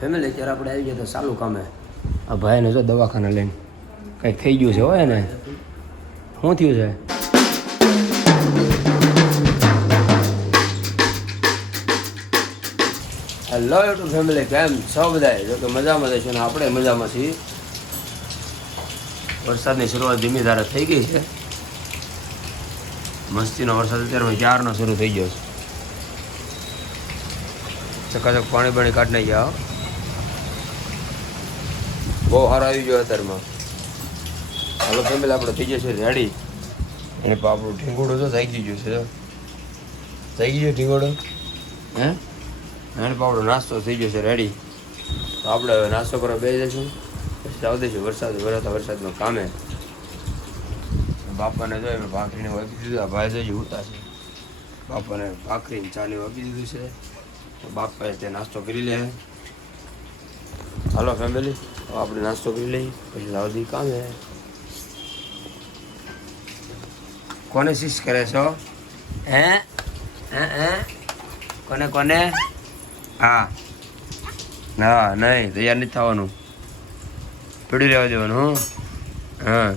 Family અત્યારે આપણે આવી ગયા તો સારું કામે. આ ભાઈને જો દવાખાને લઈને. કંઈક થઈ ગયું છે હોય ને? શું થયું છે? હેલો યુટ્યુબ ફેમિલી કેમ છો બધા જો કે મજામાં છે ને આપણે મજામાં છીએ. વરસાદની શરૂઆત ધીમી ધારે થઈ ગઈ છે. મસ્તીનો વરસાદ અત્યારે ચારનો શરૂ થઈ ગયો છે? ચકાચક પાણી પાણી કાઢી નાખી ગયા હો. બહુ સારો આવી ગયો અત્યારમાં. હાલો ફેમિલી આપણે થઈ જશે રેડી અને આપણું ઢીંગોડું તો થઈ ગયું છે થઈ ગયું ઢીંગોડું? હે? અને આપણો નાસ્તો થઈ ગયો છે રેડી તો આપણે હવે નાસ્તો કરવા બે જઈશું. પછી આવ દઈશું વરસાદ વરસતા વરસાદનું કામે. બાપાને જોઈએ ભાખરીને વાગી દીધું ભાઈ જઈ ઉતા છે. બાપાને ભાખરીને ચાની વાગી દીધું છે. બાપાએ તે નાસ્તો કરી લે. હાલો ફેમિલી આપણે નાસ્તો કરી લઈએ. પછી લાવધી કામ. હે કોને શીશ કરે છો હે? હે? હે કોને કોને? હા. ના નહીં તૈયાર નથી થવાનું. પીડી રહેવા દેવાનું હું. હા.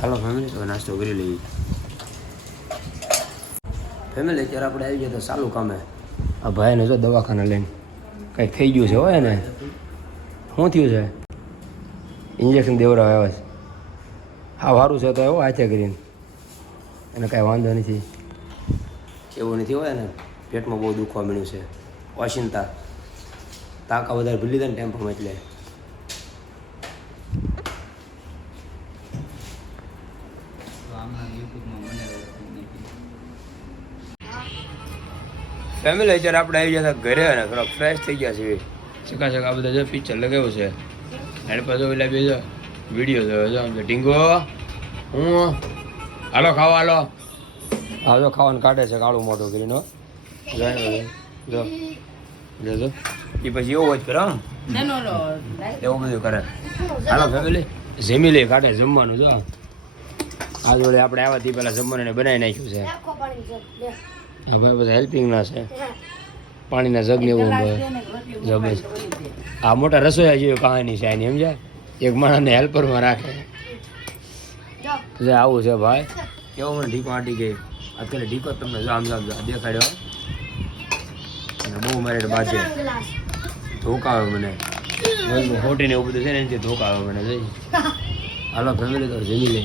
હાલો ફેમિલી તો નાસ્તો કરી લઈએ. ફેમિલી અત્યારે આપણે આવી ગયા તો સારું કામે. આ ભાઈને જો દવાખાને લઈને. કંઈક થઈ ગયું છે હોય ને શું થયું છે? ઇન્જેક્શન દેવડાવ આવ્યા છે. હા, સારું છે તો એવો હાથે કરીને. એને કાંઈ વાંધો નથી. એવું નથી હોય ને? પેટમાં બહુ દુખવા મળ્યું છે. ઓશિંતા તાકા વધારે ભૂલી દે ને ટેમ્પોમાં એટલે. ફેમિલી અત્યારે આપણે આવી ગયા ઘરે અને થોડા ફ્રેશ થઈ ગયા છીએ ચકાચક આ બધા પિક્ચર લગાવ્યો છે. એને પાછો પેલા બીજો વીડિયો જોયો છે. આમ ઢીંગો. હું હાલો ખાવા હાલો. જો ખાવાનું કાઢે છે કાળું મોટું કરીને જો. જો એ પછી એવું જ કરે. એવું બધું કરે. હાલો ફેમિલી જમી લે કાઢે જમવાનું, જો. આ જોડે આપણે આવ્યા પહેલાં જમવાનું બનાવી નાખ્યું છે. હવે બધા હેલ્પિંગ ના છે. પાણીના જગ એવું જબરજસ્ત. આ મોટા રસોઈયા જેવી કહાની છે એની સમજ્યા? એક માણસને હેલ્પરમાં રાખે. આવું છે ભાઈ કેવો મને ઢીકો આટી ગઈ. અત્યારે ઢીકો તમને જામ જામ દેખાડ્યો અને બહુ મારે બાજે. ધોકાવે મને. ખોટી ને એવું બધું છે ને એનાથી ધોકાવે મને જઈ. હાલો ફેમિલી તો જમી લે.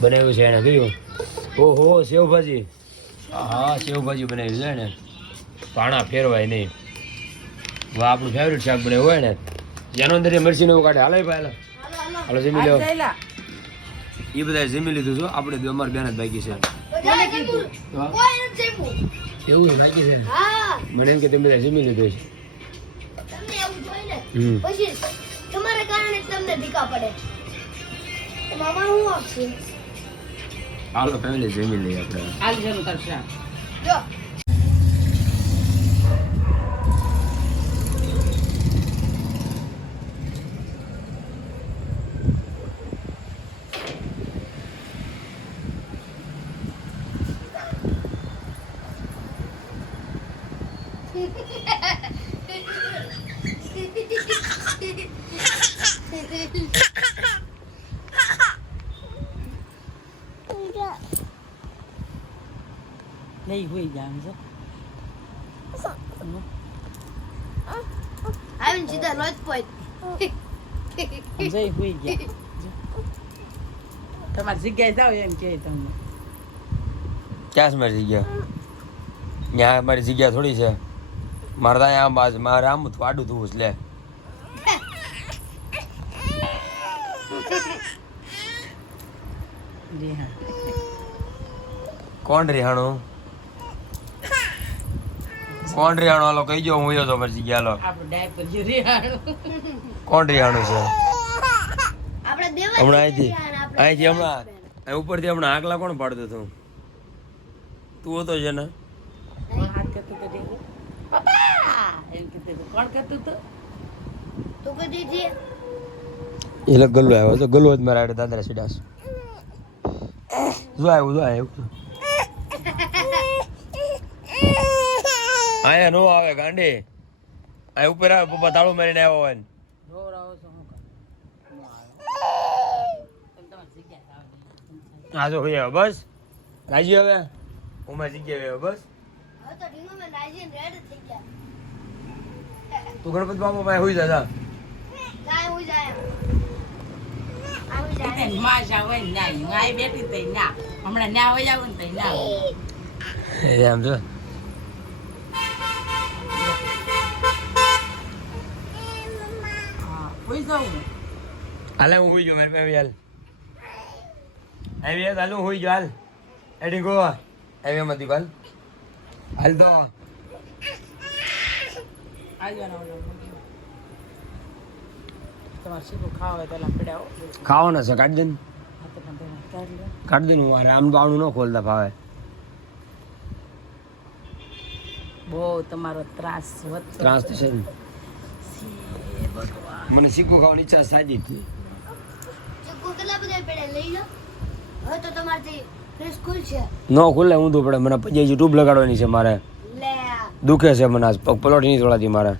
બનાવ્યું છે એને કયું ઓહો સેવભાજી. હા સેવભાજી બનાવી છે ને. પાણા ફેરવાય નહીં. વાહ આપણું ફેવરેટ શાક બનાવ્યું હોય ને જેનો અંદર એ મરચી એવું કાઢે. હાલે ભાઈ હાલો હાલો જમી લો. એ બધા જમી લીધું છો. આપણે બે અમારે બેન જ બાકી છે. એવું બાકી છે ને? મને એમ કે તમે બધા જમી લીધું છે. તમારા કારણે તમને ધીકા પડે. મામા હું આપશે હાલો ફેમિલી જમી લઈએ આપણે જો નહીં હોઈ જાય આમ જો આવીને સીધા લોજ પોઈન્ટ આમ જઈ હોઈ ગયા તમારી જગ્યાએ જાઓ એમ કે તમને ક્યાં છે મારી જગ્યા ત્યાં મારી જગ્યા થોડી છે મારે ત્યાં આમ બાજુ મારે આમ વાડું થવું છે લે જી હા કોણ રિહાણું કોણ રિહાણું? હાલો કહી જો હું યો તો મારી ગયા લો કોણ રિયાણું છે? હમણાં અહીંથી અહીંથી હમણાં અહીં ઉપરથી હમણાં આગલા કોણ પાડતું તું તું હતો છે ને? એટલે ગલ્લો આવ્યો તો ગલ્લો જ મારા આડે દાદરા સીડાસ જો આવ્યું જો આવ્યું. આયા નો આવે ગાંડી. અહીં ઉપર આવે પપ્પા તાળું મારીને આવ્યો હોય હા જો ભાઈ બસ. રાજી હવે? હું મારી જગ્યા આવ્યો બસ. હવે તો ઢીંગો મેં નાઈજીન રેડ થઈ ગયા તું ગણપતિ બાપા પાસે હોઈ જા જા. જાય હું જાય આવી જાય માશા હોય ના બેઠી ના હમણાં ના હોય આવું ને તઈ ના એમ જો. હોઈ જાઉં ને હાલે હું હોઈ ગયો મારી પાસે હાલ આવી હાલ હું હોઈ ગયો હાલ એડી ગો આવી એમાંથી હાલ હાલ તો ખાવા ખાવાના છે કાઢી દે ને કાઢી દે હું આમ તો આણું ન ખોલતા ફાવે બહુ તમારો ત્રાસ ત્રાસ થશે ને મને શીખો ખાવાની ઈચ્છા સાજી હતી છે. ચીકુ કેટલા બધા પેડા લઈ લો. હવે તો તમારથી ફ્રી સ્કૂલ છે. ન ખુલે હું તો પડે. મને પછી ટ્યુબ લગાડવાની છે મારે. લે દુખે છે મને આજ. પગ પલોટી નહીં થોડાથી મારે.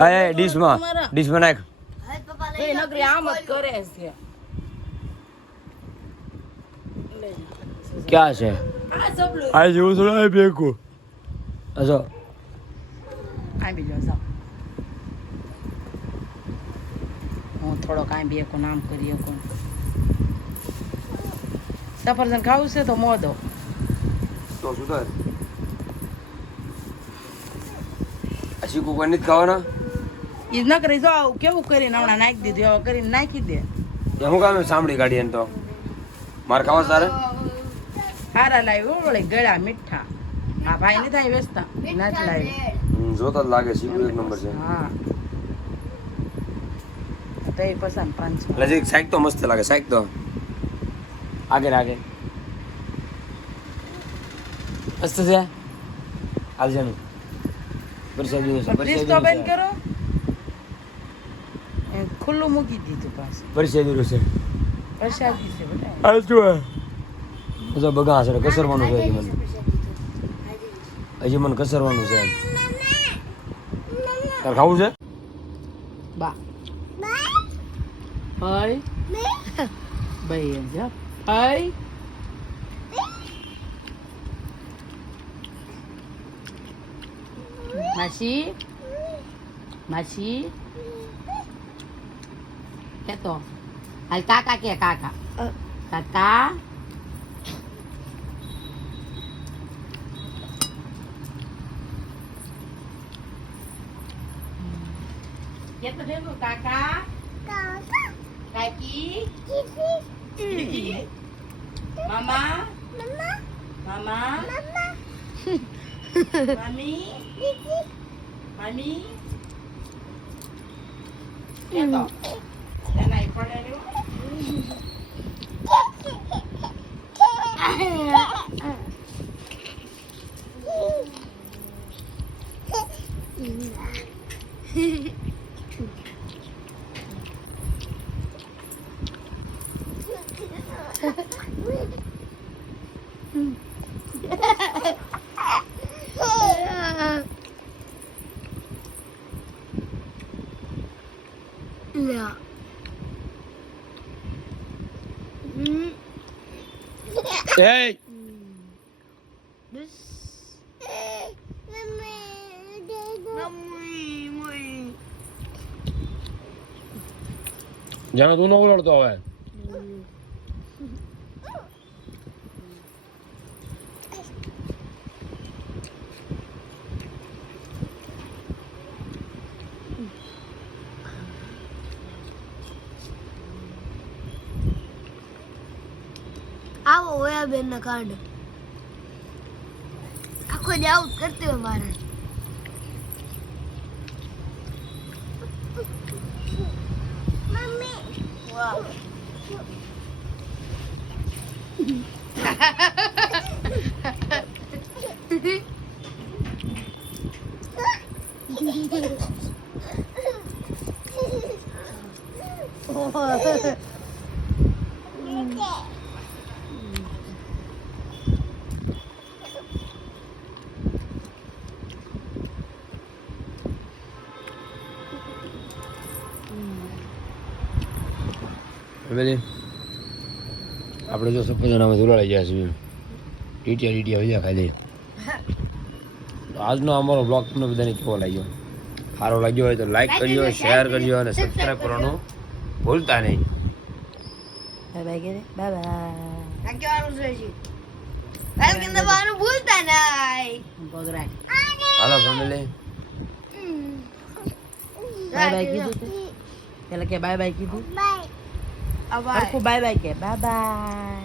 હા એ ડીશમાં. ડીશમાં નાખ. નકરી આમ જ કરે છે. ક્યાં છે? આ જેવું થોડા ભેગું. અચ્છા આ બીજો હું કાંઈ આ કોણ આમ કરીએ કોણ. સફરજન ખાવું છે તો મોદો. તો સુધર આ શીખું કોઈ નથી ખાવાના? એ ન કરી જો આવું કેવું કરીને હમણાં નાખી દીધું હવે કરીને નાખી દે. એ હું કામ સાંભળી કાઢી એને તો? મારે ખાવા સારે સારા લાવી ઓળે ગળા મીઠા. આ ભાઈ ને થાય વેચતા નથી લાવી હમ, જોતા જ લાગે શીખું એક નંબર છે. હા. તો એ પસંદ પાંચસો એટલે શાક તો મસ્ત લાગે શાક તો. આગળ આગળ મસ્ત છે? હાલ જાનું. પરસાદ તો બંધ કરો. ખુલ્લું મૂકી દીધું પાછું. પરસાદી છે. પરસાદ છે બધા. આ શું બધો બગા છે કસરવાનું છે હજી મને. હજી મને કસરવાનું છે. તાર ખાવું છે? બા. હાય ભાઈ એમ છે હાય માસી માસી કે તો હાલ કાકા કે કાકા કાકા કે તો ભેગું કાકા કાકી મામા મામા મામી મામી કે તો એના પડે રહ્યો લે હમ એ This. Mami, mami. જાણે તું ન ઉલડતો હવે આવો ઓયા બેન ના કાંડ આખો જ આવું કરતી હોય મારે Oh. ફેમિલી આપણે જો સફરજનામાં ધોલાડી ગયા છીએ. ટીટિયા ટીટિયા હોય ખાઈ તો આજનો અમારો બ્લોગ તમને બધાને કેવો લાગ્યો? સારો લાગ્યો હોય તો લાઈક કરજો શેર કરજો અને સબસ્ક્રાઈબ કરવાનું ભૂલતા નહીં. હાલો ફેમિલી બાય બાય કીધું પેલા કે બાય બાય કીધું. હરખું બાય બાય કે બાય બાય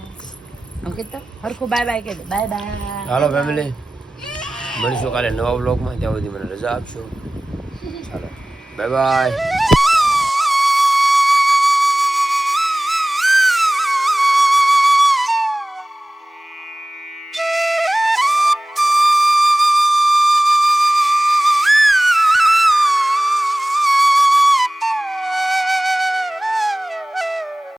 અંકિત તો? હરખું બાય બાય કે બાય બાય હાલો ફેમિલી મળીશું કાલે નવા બ્લોગમાં ત્યાં સુધી મને રજા આપશો. ચાલો. Bye bye